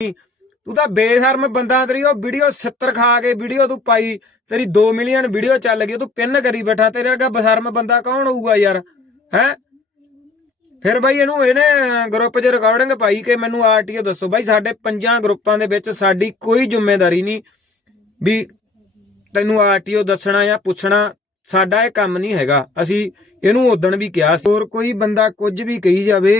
ਤੂੰ ਤਾਂ ਬੇਸ਼ਰਮ ਬੰਦਾ ਤੇਰੀ, ਉਹ ਵੀਡੀਓ 70 ਖਾ ਕੇ ਵੀਡੀਓ ਤੂੰ ਪਾਈ, ਤੇਰੀ 2 ਮਿਲੀਅਨ ਵੀਡੀਓ ਚੱਲ ਗਈ, ਤੂੰ ਪਿੰਨ ਕਰੀ ਬੈਠਾ, ਤੇਰੇ ਵਰਗਾ ਬੇਸ਼ਰਮ ਬੰਦਾ ਕੌਣ ਹੋਊਗਾ ਯਾਰ, ਹੈ? ਫਿਰ ਬਾਈ ਇਹਨੂੰ ਇਹਨੇ ਗਰੁੱਪ 'ਚ ਰਿਕਾਰਡਿੰਗ ਪਾਈ ਕਿ ਮੈਨੂੰ ਆਰਟੀਓ ਦੱਸੋ, ਬਾਈ ਸਾਡੇ ਪੰਜਾਂ ਗਰੁੱਪਾਂ ਦੇ ਵਿੱਚ ਸਾਡੀ ਕੋਈ ਜ਼ਿੰਮੇਵਾਰੀ ਨਹੀਂ ਵੀ ਤੈਨੂੰ ਆਰਟੀਓ ਦੱਸਣਾ ਜਾਂ ਪੁੱਛਣਾ, ਸਾਡਾ ਇਹ ਕੰਮ ਨਹੀਂ ਹੈਗਾ। ਅਸੀਂ ਇਹਨੂੰ ਉਦਣ ਵੀ ਕਿਹਾ ਸੀ, ਹੋਰ ਕੋਈ ਬੰਦਾ ਕੁਝ ਵੀ ਕਹੀ ਜਾਵੇ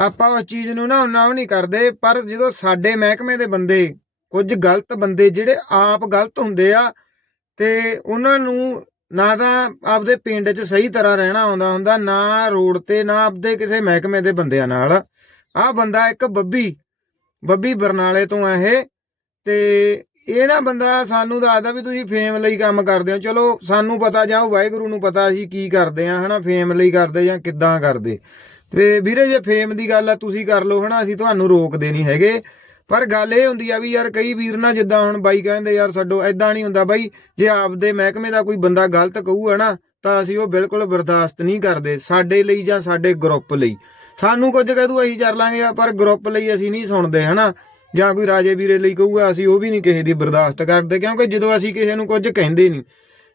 ਆਪਾਂ ਉਸ ਚੀਜ਼ ਨੂੰ ਨਾ ਉਹਨਾਂ ਉਹ ਨਹੀਂ ਕਰਦੇ, ਪਰ ਜਦੋਂ ਸਾਡੇ ਮਹਿਕਮੇ ਦੇ ਬੰਦੇ ਕੁਝ ਗਲਤ ਬੰਦੇ ਜਿਹੜੇ ਆਪ ਗਲਤ ਹੁੰਦੇ ਆ, ਤੇ ਉਹਨਾਂ ਨੂੰ ਨਾ ਤਾਂ ਆਪਦੇ ਪਿੰਡ 'ਚ ਸਹੀ ਤਰ੍ਹਾਂ ਰਹਿਣਾ ਆਉਂਦਾ ਹੁੰਦਾ, ਨਾ ਰੋਡ ਤੇ, ਨਾ ਆਪਦੇ ਕਿਸੇ ਮਹਿਕਮੇ ਦੇ ਬੰਦਿਆਂ ਨਾਲ। ਆਹ ਬੰਦਾ ਇੱਕ ਬੱਬੀ ਬੱਬੀ ਬਰਨਾਲੇ ਤੋਂ ਆ ਇਹ, ਤੇ ਇਹ ਨਾ ਬੰਦਾ ਸਾਨੂੰ ਦੱਸਦਾ ਵੀ ਤੁਸੀਂ ਫੇਮ ਲਈ ਕੰਮ ਕਰਦੇ ਹੋ। ਚਲੋ, ਸਾਨੂੰ ਪਤਾ ਜਾਂ ਉਹ ਵਾਹਿਗੁਰੂ ਨੂੰ ਪਤਾ ਅਸੀਂ ਕੀ ਕਰਦੇ ਆ ਹਨਾ, ਫੇਮ ਲਈ ਕਰਦੇ ਜਾਂ ਕਿੱਦਾਂ ਕਰਦੇ। ਤੇ ਵੀਰੇ ਜੇ ਫੇਮ ਦੀ ਗੱਲ ਆ, ਤੁਸੀਂ ਕਰ ਲਓ ਹਨਾ, ਅਸੀਂ ਤੁਹਾਨੂੰ ਰੋਕਦੇ ਨਹੀਂ ਹੈਗੇ। ਪਰ ਗੱਲ ਇਹ ਹੁੰਦੀ ਆ ਵੀ ਯਾਰ ਕਈ ਵੀਰ ਨਾ ਜਿੱਦਾਂ ਹੁਣ ਬਾਈ ਕਹਿੰਦੇ ਯਾਰ ਛੱਡੋ ਐਦਾਂ ਨਹੀਂ ਹੁੰਦਾ ਬਾਈ, ਜੇ ਆਪਦੇ ਮਹਿਕਮੇ ਦਾ ਕੋਈ ਬੰਦਾ ਗਲਤ ਕਹੂਗਾ ਨਾ ਤਾਂ ਅਸੀਂ ਉਹ ਬਿਲਕੁਲ ਬਰਦਾਸ਼ਤ ਨਹੀਂ ਕਰਦੇ, ਸਾਡੇ ਲਈ ਜਾਂ ਸਾਡੇ ਗਰੁੱਪ ਲਈ। ਸਾਨੂੰ ਕੁਝ ਕਹਿ ਦੂ, ਅਸੀਂ ਕਰ ਲਾਂਗੇ ਪਰ ਗਰੁੱਪ ਲਈ ਅਸੀਂ ਨਹੀਂ ਸੁਣਦੇ ਹਨਾ। ਜਾਂ ਕੋਈ ਰਾਜੇ ਵੀਰੇ ਲਈ ਕਹੂਗਾ, ਅਸੀਂ ਉਹ ਵੀ ਨਹੀਂ ਕਿਸੇ ਦੀ ਬਰਦਾਸ਼ਤ ਕਰਦੇ, ਕਿਉਂਕਿ ਜਦੋਂ ਅਸੀਂ ਕਿਸੇ ਨੂੰ ਕੁਝ ਕਹਿੰਦੇ ਨਹੀਂ,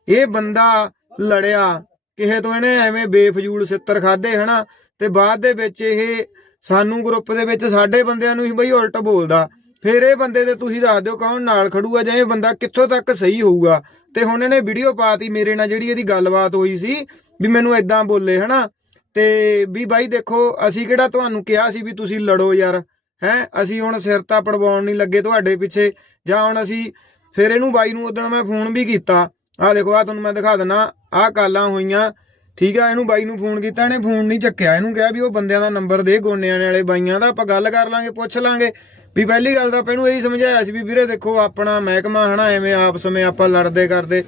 ਇਹ ਬੰਦਾ ਲੜਿਆ, ਕਿਸੇ ਤੋਂ ਇਹਨੇ ਐਵੇਂ ਬੇਫਜ਼ੂਲ ਸਿੱਤਰ ਖਾਦੇ ਹਨਾ ਤੇ ਬਾਅਦ ਦੇ ਵਿੱਚ ਇਹ ਸਾਨੂੰ ਗਰੁੱਪ ਦੇ ਵਿੱਚ ਸਾਡੇ ਬੰਦਿਆਂ ਨੂੰ ਹੀ ਬਈ ਉਲਟ ਬੋਲਦਾ। ਫਿਰ ਇਹ ਬੰਦੇ ਤੇ ਤੁਸੀਂ ਦੱਸ ਦਿਓ ਕੌਣ ਨਾਲ ਖੜੂਗਾ ਜਾਂ ਇਹ ਬੰਦਾ ਕਿੱਥੋਂ ਤੱਕ ਸਹੀ ਹੋਊਗਾ। ਤੇ ਹੁਣ ਇਹਨੇ ਵੀਡੀਓ ਪਾਤੀ ਮੇਰੇ ਨਾਲ ਜਿਹੜੀ ਇਹਦੀ ਗੱਲਬਾਤ ਹੋਈ ਸੀ ਵੀ ਮੈਨੂੰ ਐਦਾਂ ਬੋਲੇ, ਹਨਾ? ਤੇ ਵੀ ਬਾਈ ਦੇਖੋ, ਅਸੀਂ ਕਿਹੜਾ ਤੁਹਾਨੂੰ ਕਿਹਾ ਸੀ ਵੀ ਤੁਸੀਂ ਲੜੋ ਯਾਰ, ਹੈ? ਅਸੀਂ ਹੁਣ ਸਿਰ ਤਾਂ ਪੜਵਾਉਣ ਨਹੀਂ ਲੱਗੇ ਤੁਹਾਡੇ ਪਿੱਛੇ। ਜਾਂ ਹੁਣ ਅਸੀਂ ਫਿਰ ਇਹਨੂੰ ਬਾਈ ਨੂੰ ਉਦੋਂ ਮੈਂ ਫੋਨ ਵੀ ਕੀਤਾ। ਆਹ ਦੇਖੋ ਆ ਤੁਹਾਨੂੰ ਮੈਂ ਦਿਖਾ ਦਿੰਨਾ, ਆਹ ਕਾਲਾਂ ਹੋਈਆਂ। ਠੀਕ ਆ, ਇਹਨੂੰ ਬਾਈ ਨੂੰ ਫੋਨ ਕੀਤਾ, ਇਹਨੇ ਫੋਨ ਨਹੀਂ ਚੱਕਿਆ। ਇਹਨੂੰ ਕਿਹਾ ਵੀ ਉਹ ਬੰਦਿਆਂ ਦਾ ਨੰਬਰ ਦੇ, ਗੋਨਿਆਂ ਵਾਲੇ ਬਾਈਆਂ ਦਾ, ਆਪਾਂ ਗੱਲ ਕਰ ਲਾਂਗੇ, ਪੁੱਛ ਲਾਂਗੇ। ਵੀ ਪਹਿਲੀ ਗੱਲ ਤਾਂ ਆਪਾਂ ਇਹਨੂੰ ਇਹੀ ਸਮਝਾਇਆ ਸੀ ਵੀ ਵੀਰੇ ਦੇਖੋ, ਆਪਣਾ ਮਹਿਕਮਾ ਹਨਾ, ਐਵੇਂ ਆਪ ਸਮੇਂ ਆਪਾਂ ਲੜਦੇ ਕਰਦੇ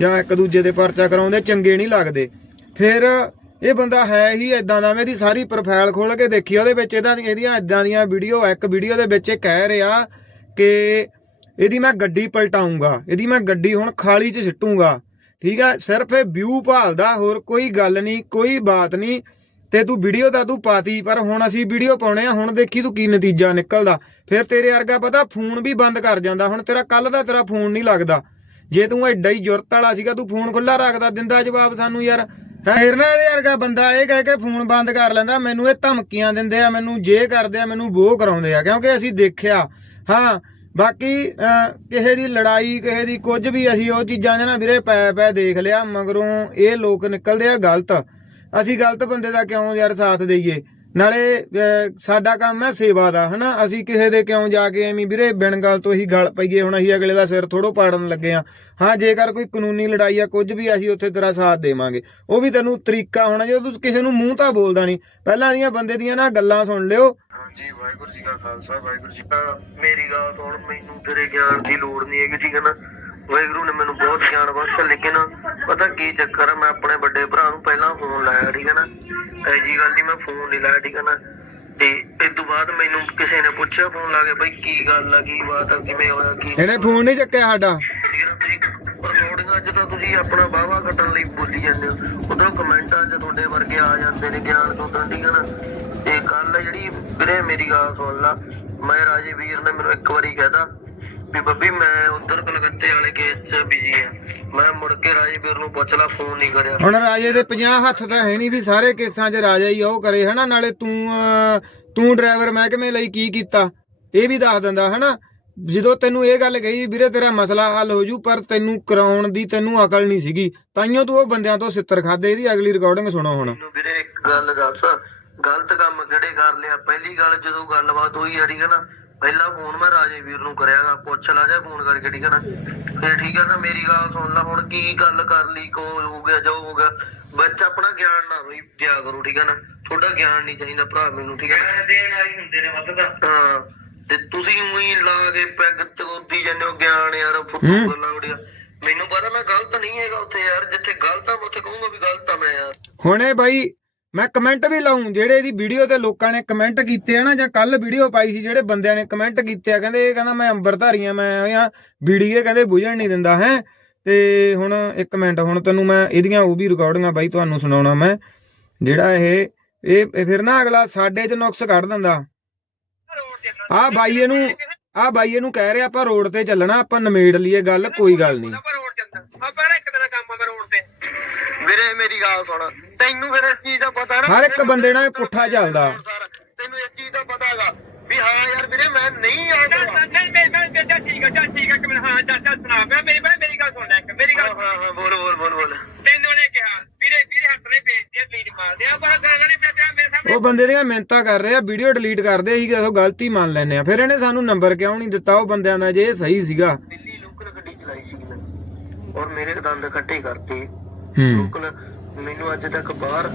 ਜਾਂ ਇੱਕ ਦੂਜੇ ਦੇ ਪਰਚਾ ਕਰਾਉਂਦੇ, ਚੰਗੇ ਨਹੀਂ ਲੱਗਦੇ। ਫਿਰ ਇਹ ਬੰਦਾ ਹੈ ਹੀ ਇਦਾਂ ਦਾ, ਮੈਂ ਇਹਦੀ ਸਾਰੀ ਪ੍ਰੋਫਾਈਲ ਖੋਲ ਕੇ ਦੇਖੀ, ਉਹਦੇ ਵਿੱਚ ਇਹਦਾ ਇਹਦੀਆਂ ਇਦਾਂ ਦੀਆਂ ਵੀਡੀਓ ਇੱਕ ਵੀਡੀਓ ਦੇ ਵਿੱਚ ਇਹ ਕਹਿ ਰਿਹਾ ਕਿ ਇਹਦੀ ਮੈਂ ਗੱਡੀ ਪਲਟਾਉਂਗਾ, ਇਹਦੀ ਮੈਂ ਗੱਡੀ ਹੁਣ ਖਾਲੀ 'ਚ ਸਿੱਟੂੰਗਾ। ਠੀਕ ਆ, ਸਿਰਫ ਇਹ ਵਿਊ ਭਾਲਦਾ, ਹੋਰ ਕੋਈ ਗੱਲ ਨਹੀਂ ਕੋਈ ਬਾਤ ਨਹੀਂ ਤੇ ਤੂੰ ਵੀਡੀਓ ਤਾਂ ਤੂੰ ਪਾਤੀ, ਪਰ ਹੁਣ ਅਸੀਂ ਵੀਡੀਓ ਪਾਉਣੇ ਆ, ਹੁਣ ਦੇਖੀ ਤੂੰ ਕੀ ਨਤੀਜਾ ਨਿਕਲਦਾ। ਫਿਰ ਤੇਰੇ ਵਰਗਾ ਪਤਾ ਫੋਨ ਵੀ ਬੰਦ ਕਰ ਜਾਂਦਾ, ਹੁਣ ਤੇਰਾ ਕੱਲ ਦਾ ਤੇਰਾ ਫੋਨ ਨਹੀਂ ਲੱਗਦਾ। ਜੇ ਤੂੰ ਐਡਾ ਹੀ ਜ਼ੁਰਤ ਵਾਲਾ ਸੀਗਾ, ਤੂੰ ਫੋਨ ਖੁੱਲਾ ਰੱਖਦਾ, ਦਿੰਦਾ ਜਵਾਬ ਸਾਨੂੰ ਯਾਰ। ਫੇਰ ਨਾ ਇਹਦੇ ਵਰਗਾ ਬੰਦਾ ਇਹ ਕਹਿ ਕੇ ਫੋਨ ਬੰਦ ਕਰ ਲੈਂਦਾ, ਮੈਨੂੰ ਇਹ ਧਮਕੀਆਂ ਦਿੰਦੇ ਆ, ਮੈਨੂੰ ਜੇ ਕਰਦੇ ਆ, ਮੈਨੂੰ ਵੋ ਕਰਾਉਂਦੇ ਆ, ਕਿਉਂਕਿ ਅਸੀਂ ਦੇਖਿਆ। ਹਾਂ ਬਾਕੀ ਕਿਸੇ ਦੀ ਲੜਾਈ, ਕਿਸੇ ਦੀ ਕੁਝ ਵੀ ਅਸੀਂ ਉਹ ਚੀਜ਼ਾਂ 'ਚ ਵੀਰੇ ਪੈ ਪੈ ਦੇਖ ਲਿਆ, ਮਗਰੋਂ ਇਹ ਲੋਕ ਨਿਕਲਦੇ ਆ ਗਲਤ। ਅਸੀਂ ਗਲਤ ਬੰਦੇ ਦਾ ਕਿਉਂ ਯਾਰ ਸਾਥ ਦਈਏ? ਨਾਲੇ ਸਾਡਾ ਕੰਮ ਹੈ ਸੇਵਾ ਦਾ, ਹਨਾ? ਅਸੀਂ ਕਿਸੇ ਦੇ ਕਿਉਂ ਜਾ ਕੇ ਐਵੇਂ ਵੀਰੇ ਬਿਨ ਗੱਲ ਤੋਂ ਹੀ ਗੱਲ ਪਈਏ? ਹੁਣ ਅਸੀਂ ਅਗਲੇ ਦਾ ਸਿਰ ਥੋੜੋ ਪਾੜਨ ਲੱਗੇ ਆ ਹਾਂ, ਜੇਕਰ ਕੋਈ ਕਾਨੂੰਨੀ ਲੜਾਈ ਆ, ਕੁਝ ਵੀ ਅਸੀਂ ਉੱਥੇ ਤੇਰਾ ਸਾਥ ਦੇਵਾਂਗੇ। ਉਹ ਵੀ ਤੈਨੂੰ ਤਰੀਕਾ ਹੋਣਾ ਜਦੋਂ ਤੂੰ ਕਿਸੇ ਨੂੰ ਮੂੰਹ ਤਾਂ ਬੋਲਦਾ ਨਹੀਂ। ਪਹਿਲਾਂ ਦੀਆਂ ਬੰਦੇ ਦੀਆਂ ਨਾ ਗੱਲਾਂ ਸੁਣ ਲਿਓ। ਹਾਂਜੀ, ਵਾਹਿਗੁਰੂ ਜੀ ਕਾ ਖਾਲਸਾ, ਵਾਹਿਗੁਰੂ ਜੀ ਕਾ ਮੇਰੀ ਗੱਲ ਸੁਣ, ਮੈਨੂੰ ਤੇਰੇ ਗਿਆਨ ਦੀ ਲੋੜ ਨਹੀਂ ਹੈਗੀ, ਠੀਕ ਹੈ ਨਾ? ਵਾਹਿਗੁਰੂ ਨੇ ਮੈਨੂੰ ਬਹੁਤ ਗਿਆਨ ਬਖਸ਼ਿਆ ਲੇਕਿਨ ਪਤਾ ਕੀ ਚੱਕਰ ਆ ਮੈਂ ਆਪਣੇ ਵੱਡੇ ਭਰਾ ਨੂੰ ਪਹਿਲਾਂ ਫੋਨ ਲਾਇਆ ਠੀਕ ਹੈ ਨਾ? ਐ ਜੀ ਗੱਲ ਨਹੀਂ ਮੈਂ ਫੋਨ ਨਹੀਂ ਲਾਇਆ ਠੀਕ ਹੈ ਨਾ? ਤੇ ਇਸ ਤੋਂ ਬਾਅਦ ਮੈਨੂੰ ਕਿਸੇ ਨੇ ਪੁੱਛਿਆ ਫੋਨ ਲਾ ਕੇ ਬਈ ਕੀ ਗੱਲ ਆ ਕੀ ਬਾਤ ਆ ਕਿਵੇਂ ਹੋਇਆ ਕੀ ਇਹਨੇ ਫੋਨ ਨਹੀਂ ਚੱਕਿਆ ਸਾਡਾ। ਰਿਕਾਰਡਿੰਗਾਂ 'ਚ ਤਾਂ ਤੁਸੀਂ ਆਪਣਾ ਬਾਵਾ ਕੱਟਣ ਲਈ ਬੋਲੀ ਜਾਂਦੇ ਹੋ ਉਧਰੋਂ ਕਮੈਂਟਾਂ 'ਚ ਤੁਹਾਡੇ ਵਰਗੇ ਆ ਜਾਂਦੇ ਨੇ ਗਿਆਨ ਤੋਂ ਠੀਕ ਹੈ ਨਾ? ਤੇ ਗੱਲ ਜਿਹੜੀ ਵੀਰੇ ਮੇਰੀ ਗੱਲ ਸੁਣ ਲਾ ਮੈਂ ਰਾਜੇ ਵੀਰ ਨੇ ਮੈਨੂੰ ਇੱਕ ਵਾਰੀ ਕਹਿਤਾ ਵੀ ਬੱਬੀ ਮੈਂ ਉਧਰ ਕਲਕੱਤੇ ਵਾਲੇ ਕੇਸ 'ਚ ਬਿਜ਼ੀ ਆ। ਮੈਂ ਮੁੜ ਕੇ ਰਾਜੇ ਵੀਰ ਨੂੰ ਪੁੱਛ ਲਾ ਫੋਨ ਨਹੀਂ ਕਰਿਆ। ਹੁਣ ਰਾਜੇ ਦੇ 50 ਹੱਥ ਤਾਂ ਹੈ ਨਹੀਂ ਵੀ ਸਾਰੇ ਕੇਸਾਂ 'ਚ ਰਾਜਾ ਹੀ ਉਹ ਕਰੇ ਹਨਾ? ਨਾਲੇ ਤੂੰ ਤੂੰ ਡਰਾਈਵਰ ਮਹਿਕਮੇ ਲਈ ਕੀ ਕੀਤਾ? ਇਹ ਵੀ ਦੱਸ ਦਿੰਦਾ ਹਨਾ? ਜਦੋਂ ਤੈਨੂੰ ਇਹ ਗੱਲ ਕਹੀ ਵੀਰੇ ਤੇਰਾ ਮਸਲਾ ਹੱਲ ਹੋ ਜੂ ਪਰ ਤੈਨੂੰ ਕਰਾਉਣ ਦੀ ਤੈਨੂੰ ਅਕਲ ਨਹੀਂ ਸੀਗੀ। ਤਾਈਓ ਤੂੰ ਉਹ ਬੰਦਿਆਂ ਤੋਂ ਸਿੱਤਰ ਖਾਦੇ ਇਹਦੀ ਅਗਲੀ ਰਿਕਾਰਡਿੰਗ ਸੁਣੋ ਹੁਣ। ਵੀਰੇ ਇੱਕ ਗੱਲ ਦੱਸ ਗਲਤ ਕੰਮ ਕਿਹੜੇ ਕਰ ਲਿਆ? ਪਹਿਲੀ ਗੱਲ ਜਦੋਂ ਗੱਲਬਾਤ ਹੋਈ ਆ ਠੀਕ ਹੈ ਨਾ ਪਹਿਲਾ ਫੋਨ ਮੈਂ ਰਾਜੇ ਵੀਰ ਨੂੰ ਕਰਿਆਗਾ ਪੁੱਛ ਲਾ ਜਾ ਫੋਨ ਕਰਕੇ ਠੀਕ ਹੈ ਨਾ? ਫਿਰ ਠੀਕ ਹੈ ਨਾ ਮੇਰੀ ਗੱਲ ਸੁਣ ਲੈ ਹੁਣ ਕੀ ਗੱਲ ਕਰ ਲਈ ਕੋ ਹੋ ਗਿਆ ਜੋ ਹੋ ਗਿਆ। ਬੱਚ ਆਪਣਾ ਗਿਆਨ ਨਾ ਬਈ ਦਿਆ ਕਰੋ ਠੀਕ ਹੈ ਨਾ? ਤੁਹਾਡਾ ਗਿਆਨ ਨਹੀਂ ਚਾਹੀਦਾ ਭਰਾ ਮੈਨੂੰ ਠੀਕ ਹੈ ਨਾ? ਦੇਣ ਵਾਲੀ ਹੁੰਦੇ ਨੇ ਵੱਧ ਦਾ ਹਾਂ ਤੇ ਤੁਸੀਂ ਉਹੀ ਲਾ ਕੇ ਪੈਗ ਤਗੋਦੀ ਜਾਂਦੇ ਹੋ ਗਿਆਨ ਯਾਰ। ਫੁੱਟੂ ਗੱਲਾਂ ਉੜੀਆਂ ਮੈਨੂੰ ਪਤਾ ਮੈਂ ਗਲਤ ਨਹੀਂ ਹੈਗਾ ਉੱਥੇ ਯਾਰ ਜਿੱਥੇ ਗਲਤ ਆ ਮੈਂ ਉੱਥੇ ਕਹੂੰਗਾ ਵੀ ਗਲਤ ਆ ਮੈਂ ਯਾਰ। ਹੁਣੇ ਬਾਈ ਮੈਂ ਕਮੈਂਟ ਵੀ ਲਾਉਂ ਜਿਹੜੇ ਇਹਦੀ ਵੀਡੀਓ ਤੇ ਲੋਕਾਂ ਨੇ ਕਮੈਂਟ ਕੀਤੇ ਆ ਨਾ, ਜਾਂ ਕੱਲ ਵੀਡੀਓ ਪਾਈ ਸੀ, ਜਿਹੜੇ ਬੰਦਿਆਂ ਨੇ ਕਮੈਂਟ ਕੀਤੇ ਆ, ਕਹਿੰਦੇ ਇਹ ਕਹਿੰਦਾ ਮੈਂ ਅੰਬਰਧਾਰੀਆਂ, ਮੈਂ ਆ ਵੀਡੀਓ ਕਹਿੰਦੇ ਬੁਝਣ ਨਹੀਂ ਦਿੰਦਾ, ਹੈ। ਤੇ ਹੁਣ ਇੱਕ ਮਿੰਟ, ਹੁਣ ਤੈਨੂੰ ਮੈਂ ਇਹਦੀਆਂ ਉਹ ਵੀ ਰਿਕਾਰਡਿੰਗਾਂ ਬਾਈ ਤੁਹਾਨੂੰ ਸੁਣਾਉਣਾ ਮੈਂ, ਜਿਹੜਾ ਇਹ ਇਹ ਫਿਰ ਨਾ ਅਗਲਾ ਸਾਡੇ ਚ ਨੁਕਸ ਕੱਢ ਦਿੰਦਾ। ਆ ਬਾਈ ਇਹਨੂੰ ਆ ਬਾਈ ਇਹਨੂੰ ਕਹਿ ਰਿਹਾ ਆਪਾਂ ਰੋਡ ਤੇ ਚੱਲਣਾ, ਆਪਾਂ ਨਮੇੜ ਲਈਏ, ਗੱਲ ਕੋਈ ਗੱਲ ਨਹੀਂ। ਵੀਰੇ ਮੇਰੀ ਗੱਲ ਸੁਣ। ਤੈਨੂੰ ਫਿਰ ਇਸ ਚੀਜ਼ ਦਾ ਪਤਾ ਨਾ ਹਰ ਇੱਕ ਬੰਦੇ ਨਾਲ ਇਹ ਪੁੱਠਾ ਚੱਲਦਾ। ਤੈਨੂੰ ਇਸ ਚੀਜ਼ ਦਾ ਪਤਾ ਹੈਗਾ ਵੀ ਹਾਂ ਯਾਰ ਵੀਰੇ ਮੈਂ ਨਹੀਂ ਆਉਂਦਾ ਨਹੀਂ ਨਹੀਂ ਨਹੀਂ ਚੱਲ ਠੀਕ ਆ ਚੱਲ ਠੀਕ ਆ ਕਿ ਮੈਂ ਹਾਂ ਚੱਲ ਚੱਲ ਸੁਣਾ। ਪਿਆ ਮੇਰੀ ਬਾਈ ਮੇਰੀ ਗੱਲ ਸੁਣ ਲੈ ਇੱਕ ਮੇਰੀ ਗੱਲ ਹਾਂ ਹਾਂ ਬੋਲ ਬੋਲ ਬੋਲ ਬੋਲ। ਤੈਨੂੰ ਨੇ ਕਿਹਾ ਵੀਰੇ ਵੀਰੇ ਹੱਥ ਨੇ ਭੇਜਦੇ ਲੀਡ ਮਾਰਦੇ ਆ ਪਰ ਗੱਲ ਨਹੀਂ ਪਿਆ ਮੇਰੇ ਸਾਹਮਣੇ ਉਹ ਬੰਦੇ ਦੀਆਂ ਮਿਹਨਤਾਂ ਕਰ ਰਹੇ ਆ ਵੀਡੀਓ ਡਿਲੀਟ ਕਰਦੇ ਸੀ ਕਿ ਉਹ ਗਲਤੀ ਮੰਨ ਲੈਨੇ ਆ। ਫਿਰ ਇਹਨੇ ਸਾਨੂੰ ਨੰਬਰ ਕਿਉਂ ਨਹੀਂ ਦਿੱਤਾ ਉਹ ਬੰਦਿਆਂ ਦਾ ਜੇ ਇਹ ਸਹੀ ਸੀਗਾ? ਦਿੱਲੀ ਲੋਕਲ ਗੱਡੀ ਚਲਾਈ ਸੀ ਮੈਂ ਔਰ ਮੇਰੇ ਦੰਦ ਖੱਟੇ ਕਰਤੇ ਲੋਕਲ ਮੈਨੂੰ ਅੱਜ ਤੱਕ ਬਾਹਰ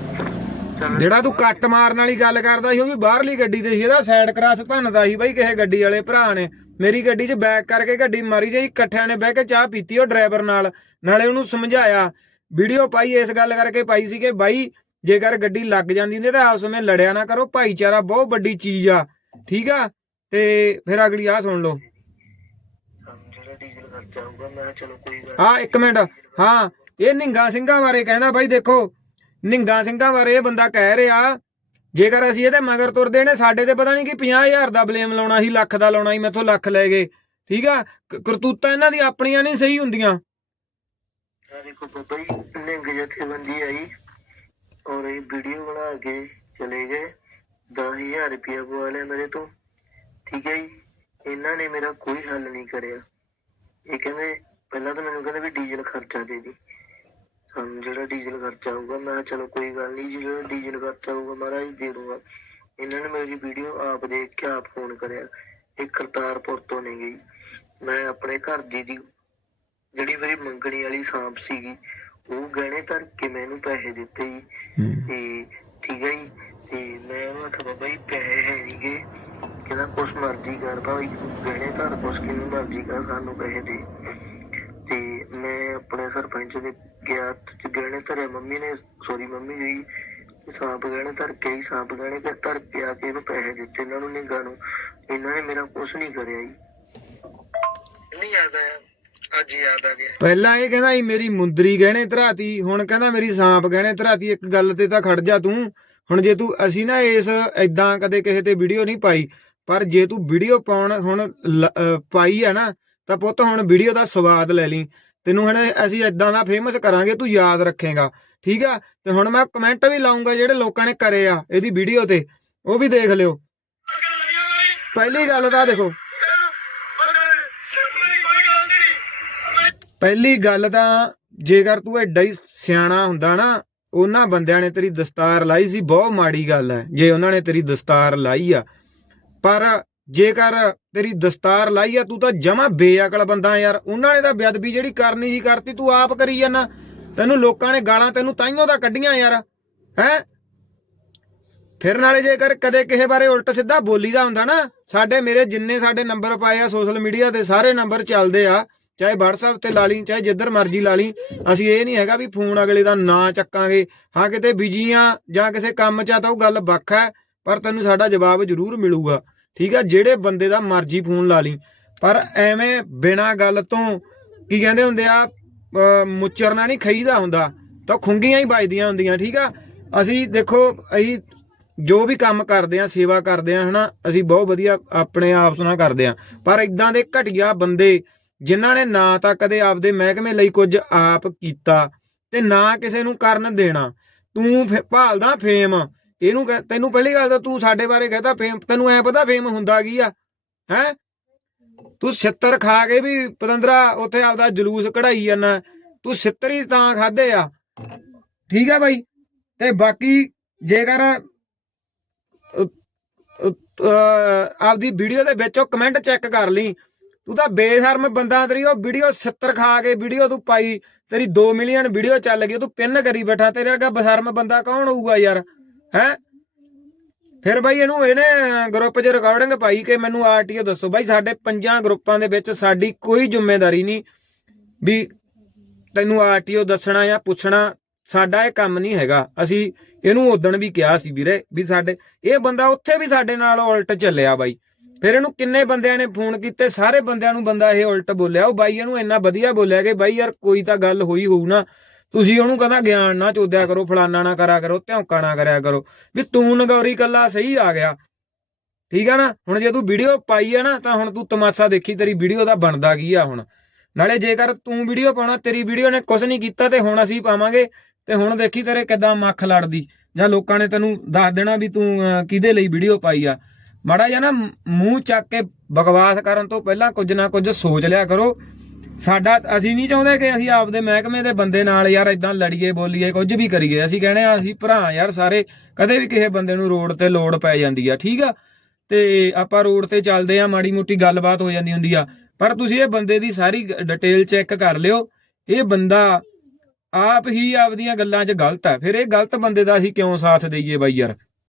ਚੱਲ ਜਿਹੜਾ ਤੂੰ ਕੱਟ ਮਾਰਨ ਵਾਲੀ ਗੱਲ ਕਰਦਾ ਸੀ ਉਹ ਵੀ ਬਾਹਰਲੀ ਗੱਡੀ ਤੇ ਸੀ। ਇਹਦਾ ਸਾਈਡ ਕਰਾਸ ਭੰਨਦਾ ਸੀ ਬਈ ਕਿਸੇ ਗੱਡੀ ਵਾਲੇ ਭਰਾ ਨੇ। ਮੇਰੀ ਗੱਡੀ 'ਚ ਬੈਕ ਕਰਕੇ ਗੱਡੀ ਮਾਰੀ ਜਾਈ ਇਕੱਠਿਆਂ ਨੇ ਬਹਿ ਕੇ ਚਾਹ ਪੀਤੀ ਉਹ ਡਰਾਈਵਰ ਨਾਲ। ਨਾਲੇ ਉਹਨੂੰ ਸਮਝਾਇਆ। ਵੀਡੀਓ ਪਾਈ ਇਸ ਗੱਲ ਕਰਕੇ ਪਾਈ ਸੀ ਕਿ ਬਾਈ ਜੇਕਰ ਗੱਡੀ ਲੱਗ ਜਾਂਦੀ ਹੁੰਦੀ ਤਾਂ ਆਪਸ ਵਿੱਚ ਲੜਿਆ ਨਾ ਕਰੋ ਭਾਈਚਾਰਾ ਬਹੁਤ ਵੱਡੀ ਚੀਜ਼ ਆ। ਠੀਕ ਆ? ਤੇ ਫਿਰ ਅਗਲੀ ਆ ਸੁਣ ਲਓ। ਆ ਇੱਕ ਮਿੰਟ। ਹਾਂ। ਇਹ ਨਿੰਗਾ ਸਿੰਘਾਂ ਬਾਰੇ ਕਹਿੰਦਾ ਬਾਈ ਦੇਖੋ ਨਿੰਗਾ ਸਿੰਘਾਂ ਬਾਰੇ ਇਹ ਬੰਦਾ ਕਹਿ ਰਿਹਾ, ਜੇਕਰ ਅਸੀਂ ਇਹਦੇ ਮਗਰ ਤੁਰਦੇ ਨੇ, ਸਾਡੇ ਤੇ ਪਤਾ ਨਹੀਂ ਕਿ 50000 ਦਾ ਬਲੇਮ ਲਾਉਣਾ ਸੀ, ਲੱਖ ਦਾ ਲਾਉਣਾ ਸੀ, ਮੈਥੋਂ ਲੱਖ ਲੈ ਗਏ। ਠੀਕ ਆ? ਕਰਤੂਤਾਂ ਇਹਨਾਂ ਦੀ ਆਪਣੀਆਂ ਨਹੀਂ ਸਹੀ ਹੁੰਦੀਆਂ। ਦੇਖੋ ਬਾਬਾ ਨਿੰਗ ਜਥੇਬੰਦੀ ਆਈ, ਔਰ ਇਹ ਵੀਡੀਓ ਬਣਾ ਕੇ ਚਲੇ ਗਏ। 10000 ਰੁਪਇਆ ਪਵਾ ਲਿਆ ਮੇਰੇ ਤੋਂ। ਠੀਕ ਹੈ ਜੀ? ਇਹਨਾਂ ਨੇ ਮੇਰਾ ਕੋਈ ਹੱਲ ਨਹੀਂ ਕਰਿਆ। ਇਹ ਕਹਿੰਦੇ, ਪਹਿਲਾਂ ਤਾਂ ਮੈਨੂੰ ਕਹਿੰਦੇ ਵੀ ਡੀਜ਼ਲ ਖਰਚਾ ਦੇ ਦੀ ਸਾਨੂੰ ਜਿਹੜਾ ਡੀਜ਼ਲ ਖਰਚਾ ਆਊਗਾ ਮੈਂ ਕਿਹਾ ਚਲੋ ਕੋਈ ਗੱਲ ਨਹੀਂ ਜਿਹੜਾ ਡੀਜ਼ਲ ਖਰਚਾ ਆਊਗਾ ਮਹਾਰਾਜ ਦੇ ਦੂੰਗਾ ਇਹਨਾਂ ਨੇ ਮੇਰੀ ਵੀਡੀਓ ਆਪ ਦੇਖ ਕੇ ਆਪ ਫੋਨ ਕਰਿਆ। ਇਹ ਕਰਤਾਰਪੁਰ ਤੋਂ ਨਹੀਂ ਗਈ। ਮੈਂ ਆਪਣੇ ਘਰ ਦੀ ਦੀ ਜਿਹੜੀ ਮੇਰੀ ਮੰਗਣੀ ਵਾਲੀ ਸਾਂਪ ਸੀਗੀ ਉਹ ਗਹਿਣੇ ਧਰ ਕੇ ਮੈਨੂੰ ਪੈਸੇ ਦਿੱਤੇ ਜੀ। ਤੇ ਠੀਕ ਹੈ ਜੀ। ਤੇ ਮੈਂ ਉਹਨੂੰ ਆਖਿਆ ਬਾਬਾ ਜੀ ਪੈਸੇ ਹੈ ਨਹੀਂਗੇ ਕਹਿੰਦਾ ਕੁਛ ਮਰਜ਼ੀ ਕਰ ਭਾਈ ਗਹਿਣੇ ਧਰ ਕੁਛ ਕਿਵੇਂ ਮਰਜ਼ੀ ਕਰ ਸਾਨੂੰ ਪੈਸੇ ਦੇ। ਤੇ ਮੈਂ ਆਪਣੇ ਸਰਪੰਚ ਦੇ ਗਿਆ ਤੇ ਗਹਿਣੇ ਧਰੇ ਮੰਮੀ ਨੇ ਸੋਰੀ ਮੰਮੀ ਜੀ ਸਾਂਪ ਗਹਿਣੇ ਧਰ ਕੇ ਹੀ ਸਾਂਪ ਗਹਿਣੇ ਤੇ ਧਰ ਕੇ ਆ ਕੇ ਇਹਨੂੰ ਪੈਸੇ ਦਿੱਤੇ ਇਹਨਾਂ ਨੂੰ ਨਿੰਗਾ ਨੂੰ ਇਹਨਾਂ ਨੇ ਮੇਰਾ ਕੁਛ ਨਹੀਂ ਕਰਿਆ ਜੀ। ਨਹੀਂ ਯਾਦ ਆਇਆ ਅੱਜ ਯਾਦ ਆ ਗਿਆ। ਪਹਿਲਾਂ ਇਹ ਕਹਿੰਦਾ ਸੀ ਮੇਰੀ ਮੁੰਦਰੀ ਗਹਿਣੇ ਧਰਾਤੀ ਹੁਣ ਕਹਿੰਦਾ ਮੇਰੀ ਸਾਂਪ ਗਹਿਣੇ ਧਰਾਤੀ ਇੱਕ ਗੱਲ ਤੇ ਤਾਂ ਖੜ ਜਾ ਤੂੰ। ਹੁਣ ਜੇ ਤੂੰ ਅਸੀਂ ਨਾ ਇਸ ਐਦਾਂ ਕਦੇ ਕਿਸੇ ਤੇ ਵੀਡੀਓ ਨਹੀਂ ਪਾਈ ਪਰ ਜੇ ਤੂੰ ਵੀਡੀਓ ਪਾਉਣ ਹੁਣ ਪਾਈ ਆ ਨਾ ਤਾਂ ਪੁੱਤ ਹੁਣ ਵੀਡੀਓ ਦਾ ਸਵਾਦ ਲੈ ਲਈ। ਤੈਨੂੰ ਹੁਣ ਅਸੀਂ ਐਦਾਂ ਦਾ ਫੇਮਸ ਕਰਾਂਗੇ, ਤੂੰ ਯਾਦ ਰੱਖੇਗਾ। ਠੀਕ ਆ? ਤੇ ਹੁਣ ਮੈਂ ਕਮੈਂਟ ਵੀ ਲਾਉਂਗਾ ਜਿਹੜੇ ਲੋਕਾਂ ਨੇ ਕਰੇ ਆ ਇਹਦੀ ਵੀਡੀਓ ਤੇ। ਉਹ ਵੀ ਦੇਖ ਲਿਓ। ਪਹਿਲੀ ਗੱਲ ਤਾਂ ਦੇਖੋ। ਪਹਿਲੀ ਗੱਲ ਤਾਂ ਜੇਕਰ ਤੂੰ ਐਡਾ ਹੀ ਸਿਆਣਾ ਹੁੰਦਾ ਨਾ, ਉਹਨਾਂ ਬੰਦਿਆਂ ਨੇ ਤੇਰੀ ਦਸਤਾਰ ਲਾਈ ਸੀ, ਬਹੁਤ ਮਾੜੀ ਗੱਲ ਹੈ, ਜੇ ਉਹਨਾਂ ਨੇ ਤੇਰੀ ਦਸਤਾਰ ਲਾਈ ਆ। ਪਰ ਜੇਕਰ ਤੇਰੀ ਦਸਤਾਰ ਲਾਈ ਆ, ਤੂੰ ਤਾਂ ਜਮਾ ਬੇਅਕਲ ਬੰਦਾ ਯਾਰ। ਉਹਨਾਂ ਨੇ ਤਾਂ ਬੇਅਦਬੀ ਜਿਹੜੀ ਕਰਨੀ ਸੀ ਕਰਤੀ, ਤੂੰ ਆਪ ਕਰੀ ਜਾਂਦਾ ਤੈਨੂੰ ਲੋਕਾਂ ਨੇ ਗਾਲਾਂ ਤੈਨੂੰ ਤਾਈਓ ਦਾ ਕੱਢੀਆਂ ਯਾਰ, ਹੈ? ਫਿਰ ਨਾਲੇ ਜੇਕਰ ਕਦੇ ਕਿਸੇ ਬਾਰੇ ਉਲਟ ਸਿੱਧਾ ਬੋਲੀਦਾ ਹੁੰਦਾ ਨਾ, ਸਾਡੇ ਮੇਰੇ ਜਿੰਨੇ ਸਾਡੇ ਨੰਬਰ ਪਾਏ ਆ ਸੋਸ਼ਲ ਮੀਡੀਆ ਤੇ, ਸਾਰੇ ਨੰਬਰ ਚੱਲਦੇ ਆ। ਚਾਹੇ WhatsApp ਤੇ ਲਾ ਲਈ, ਚਾਹੇ ਜਿੱਧਰ ਮਰਜ਼ੀ ਲਾ ਲਈ। ਅਸੀਂ ਇਹ ਨਹੀਂ ਹੈਗਾ ਵੀ ਫੋਨ ਅਗਲੇ ਦਾ ਨਾ ਚੱਕਾਂਗੇ। ਹਾਂ, ਕਿਤੇ ਬਿਜ਼ੀ ਆ ਜਾਂ ਕਿਸੇ ਕੰਮ 'ਚ ਆ ਤਾਂ ਉਹ ਗੱਲ ਵੱਖ ਹੈ, ਪਰ ਤੈਨੂੰ ਸਾਡਾ ਜਵਾਬ ਜ਼ਰੂਰ ਮਿਲੂਗਾ। ਠੀਕ ਆ, ਜਿਹੜੇ ਬੰਦੇ ਦਾ ਮਰਜ਼ੀ ਫੋਨ ਲਾ ਲਈ। ਪਰ ਐਵੇਂ ਬਿਨਾ ਗੱਲ ਤੋਂ ਕੀ ਕਹਿੰਦੇ ਹੁੰਦੇ ਆ ਮੁੱਚਰਨਾ ਨਹੀਂ ਖਈਦਾ ਹੁੰਦਾ। ਤਾਂ ਖੁੰਗੀਆਂ ਹੀ ਵੱਜਦੀਆਂ ਹੁੰਦੀਆਂ, ਠੀਕ ਆ। ਅਸੀਂ ਦੇਖੋ, ਅਸੀਂ ਜੋ ਵੀ ਕੰਮ ਕਰਦੇ ਆ, ਸੇਵਾ ਕਰਦੇ ਆ, ਹਨਾ, ਅਸੀਂ ਬਹੁਤ ਵਧੀਆ ਆਪਣੇ ਆਪ ਨਾਲ ਕਰਦੇ ਆ। ਪਰ ਇਦਾਂ ਦੇ ਘਟੀਆ ਬੰਦੇ, ਜਿਨ੍ਹਾਂ ਨੇ ਨਾ ਤਾਂ ਕਦੇ ਆਪਦੇ ਮਹਿਕਮੇ ਲਈ ਕੁਝ ਆਪ ਕੀਤਾ ਤੇ ਨਾ ਕਿਸੇ ਨੂੰ ਕਰਨ ਦੇਣਾ, ਤੂੰ ਫੇ- ਭਾਲਦਾ ਫੇਮ। ਇਹਨੂੰ ਤੈਨੂੰ ਪਹਿਲੀ ਗੱਲ ਤਾਂ ਤੂੰ ਸਾਡੇ ਬਾਰੇ ਕਹਦਾ ਫੇਮ, ਤੈਨੂੰ ਐ ਪਤਾ ਫੇਮ ਹੁੰਦਾ ਕੀ ਆ? ਹੈ? ਤੂੰ ਛਿੱਤਰ ਖਾ ਕੇ ਵੀ ਪਤੰਦਰਾ ਉੱਥੇ ਆਪਦਾ ਜਲੂਸ ਕਢਾਈ ਜਾਂਦਾ, ਤੂੰ ਛਿੱਤਰ ਹੀ ਤਾਂ ਖਾਦੇ ਆ। ਠੀਕ ਆ ਬਾਈ? ਤੇ ਬਾਕੀ ਜੇਕਰ ਆਪਦੀ ਵੀਡੀਓ ਦੇ ਵਿੱਚ ਉਹ ਕਮੈਂਟ ਚੈੱਕ ਕਰ ਲਈ, ਤੂੰ ਤਾਂ ਬੇਸ਼ਰਮ ਬੰਦਾ ਤੇਰੀ, ਉਹ ਵੀਡੀਓ 70 ਖਾ ਕੇ ਵੀਡੀਓ ਤੂੰ ਪਾਈ, ਤੇਰੀ 2 ਮਿਲੀਅਨ ਵੀਡੀਓ ਚੱਲ ਗਈ, ਤੂੰ ਪਿੰਨ ਕਰੀ ਬੈਠਾ, ਤੇਰੇ ਵਰਗਾ ਬੇਸਰਮ ਬੰਦਾ ਕੌਣ ਹੋਊਗਾ ਯਾਰ? ਹੈ? ਫਿਰ ਬਾਈ ਇਹਨੂੰ ਇਹਨੇ ਗਰੁੱਪ 'ਚ ਰਿਕਾਰਡਿੰਗ ਪਾਈ ਕਿ ਮੈਨੂੰ ਆਰਟੀਓ ਦੱਸੋ। ਬਾਈ ਸਾਡੇ ਪੰਜਾਂ ਗਰੁੱਪਾਂ ਦੇ ਵਿੱਚ ਸਾਡੀ ਕੋਈ ਜ਼ਿੰਮੇਵਾਰੀ ਨਹੀਂ ਵੀ ਤੈਨੂੰ ਆਰਟੀਓ ਦੱਸਣਾ ਜਾਂ ਪੁੱਛਣਾ, ਸਾਡਾ ਇਹ ਕੰਮ ਨਹੀਂ ਹੈਗਾ। ਅਸੀਂ ਇਹਨੂੰ ਉਦਣ ਵੀ ਕਿਹਾ ਸੀ ਵੀਰੇ ਵੀ ਸਾਡੇ, ਇਹ ਬੰਦਾ ਉੱਥੇ ਵੀ ਸਾਡੇ ਨਾਲ ਉਲਟ ਚੱਲਿਆ ਬਾਈ। ਫਿਰ ਇਹਨੂੰ ਕਿੰਨੇ ਬੰਦਿਆਂ ਨੇ ਫੋਨ ਕੀਤੇ, ਸਾਰੇ ਬੰਦਿਆਂ ਨੂੰ ਬੰਦਾ ਇਹ ਉਲਟ ਬੋਲਿਆ। ਉਹ ਬਾਈ ਇਹਨੂੰ ਇੰਨਾ ਵਧੀਆ ਬੋਲਿਆ ਕਿ ਬਾਈ ਯਾਰ ਕੋਈ ਤਾਂ ਗੱਲ ਹੋਈ ਹੋਊ ਨਾ। ਤੁਸੀਂ ਉਹਨੂੰ ਕਹਿੰਦਾ ਗਿਆਨ ਨਾ ਚੋਦਿਆ ਕਰੋ, ਫਲਾਨਾ ਨਾ ਕਰਿਆ ਕਰੋ, ਧੌਂਕਾ ਨਾ ਕਰਿਆ ਕਰੋ, ਵੀ ਤੂੰ ਨਗੌਰੀ ਕੱਲਾ ਸਹੀ ਆ ਗਿਆ। ਠੀਕ ਆ ਨਾ? ਹੁਣ ਜੇ ਤੂੰ ਵੀਡੀਓ ਪਾਈ ਆ ਨਾ, ਤਾਂ ਹੁਣ ਤੂੰ ਤਮਾਸ਼ਾ ਦੇਖੀ, ਤੇਰੀ ਵੀਡੀਓ ਦਾ ਬਣਦਾ ਕੀ ਆ ਹੁਣ? ਨਾਲੇ ਜੇਕਰ ਤੂੰ ਵੀਡੀਓ ਪਾਉਣਾ, ਤੇਰੀ ਵੀਡੀਓ ਨੇ ਕੁਝ ਨਹੀਂ ਕੀਤਾ ਤੇ ਹੁਣ ਅਸੀਂ ਪਾਵਾਂਗੇ, ਤੇ ਹੁਣ ਦੇਖੀ ਤੇਰੇ ਕਿਦਾਂ ਮੱਖ ਲੜਦੀ। ਜਾਂ ਲੋਕਾਂ ਨੇ ਤੈਨੂੰ ਦੱਸ ਦੇਣਾ ਵੀ ਤੂੰ ਕਿਹਦੇ ਲਈ ਵੀਡੀਓ ਪਾਈ ਆ। ਮਾੜਾ ਜਿਹਾ ਨਾ ਮੂੰਹ ਚੱਕ ਕੇ ਬਕਵਾਸ ਕਰਨ ਤੋਂ ਪਹਿਲਾਂ ਕੁਝ ਨਾ ਕੁਝ ਸੋਚ ਲਿਆ ਕਰੋ। ਸਾਡਾ ਅਸੀਂ ਨਹੀਂ ਚਾਹੁੰਦੇ ਕਿ ਅਸੀਂ ਆਪਦੇ ਮਹਿਕਮੇ ਦੇ ਬੰਦੇ ਨਾਲ ਯਾਰ ਇਦਾਂ ਲੜੀਏ, ਬੋਲੀਏ, ਕੁਝ ਵੀ ਕਰੀਏ। ਅਸੀਂ ਕਹਿੰਦੇ ਆ ਅਸੀਂ ਭਰਾ ਯਾਰ ਸਾਰੇ, ਕਦੇ ਵੀ ਕਿਸੇ ਬੰਦੇ ਨੂੰ ਰੋਡ ਤੇ ਲੋੜ ਪੈ ਜਾਂਦੀ ਆ, ਠੀਕ ਆ? ਤੇ ਆਪਾਂ ਰੋਡ ਤੇ ਚੱਲਦੇ ਆ ਮਾੜੀ ਮੋਟੀ ਗੱਲਬਾਤ ਹੋ ਜਾਂਦੀ ਹੁੰਦੀ ਆ। ਪਰ ਤੁਸੀਂ ਇਹ ਬੰਦੇ ਦੀ ਸਾਰੀ ਡਿਟੇਲ ਚੈੱਕ ਕਰ ਲਿਓ। ਇਹ ਬੰਦਾ ਆਪ ਹੀ ਆਪਦੀਆਂ ਗੱਲਾਂ 'ਚ ਗਲਤ ਆ। ਫਿਰ ਇਹ ਗਲਤ ਬੰਦੇ ਦਾ ਅਸੀਂ ਕਿਉਂ ਸਾਥ ਦਈਏ ਬਾਈ ਯਾਰ?